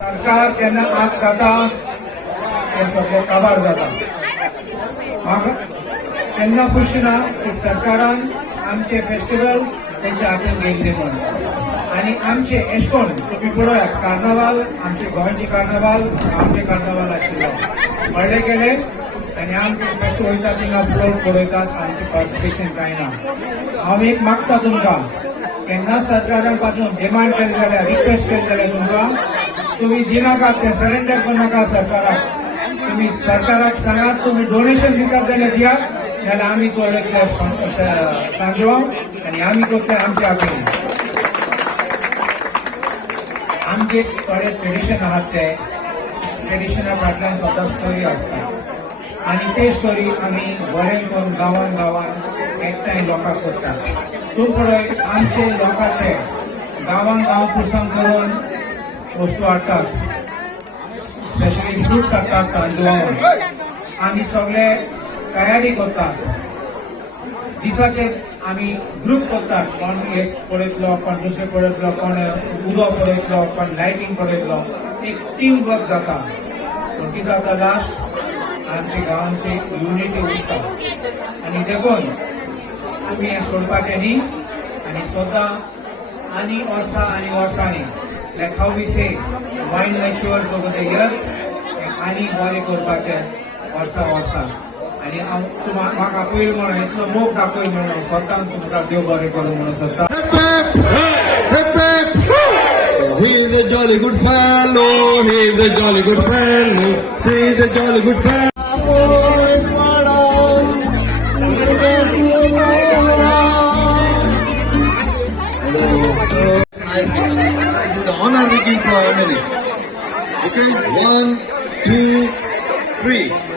सरकार केन्ना आग जाता ते सगळे काबार जाता. म्हाका केन्ना खुशी ना की सरकारान आमचे फेस्टिवल तेंच्या हातीन घेतले म्हणून. आनी आमचे एशकोन तुम्ही पळयात कार्नावाल आमचे गोंयचे कार्नावाल आमचे कार्नावाल आशिल्लो व्हडले केले आनी आमचे कशें वयता थिंगा फ्लोट पळयतात आमचे पार्टिसिपेशन कांय ना. हांव एक मागता तुमकां केन्ना सरकारान पासून डिमांड केली जाल्यार रिक्वेस्ट केली जाल्यार तुमकां तुम्ही दिनाकात ते सरेंडर करनाका सरकाराक. तुम्ही सरकाराक सांगात तुम्ही डोनेशन दितात जाल्यार दियात नाल्यार आमी चोडले सांजो आनी आमी करता आमच्या हातीन. आमचे थोडे ट्रेडिशन आहात ते ट्रेडिशना फाटल्यान स्वता स्टोरी आसता आनी ते स्टोरी आमी बरें करून गांवान गांवान एकठांय लोकांक करतात. तूं पळय आमचे लोकांचे गांवान गांव पुरसांग करून वस्तू हाडटात स्पेशली फ्रुट्स हाडटात सांजोवान. आमी सगळे तयारी करतात दिसाचे आमी ग्रूप करतात. कोण एक पळयतलो कोण दुसरे पळयतलो कोण उदो पळयतलो कोण लायटींग पळयतलो एक टीम वर्क जाता. कितें जाता लास्ट आमच्या गांवांची युनिटी उरता आनी देखून तुमी हें सोडपाचें न्ही आनी स्वता आनी वर्सांनी लायक हाव we say wine matures over the years आनी बरें करपाचें वर्सां आनी म्हाका पयलीं म्हणून इतलो मोग दाखय म्हणून स्वतान तुमकां देव बरें करूं म्हणून सोदता. He's a jolly good fellow, he's a jolly good fellow, she's a jolly good fellow. The honor we give to our family. Okay, 1, 2, 3.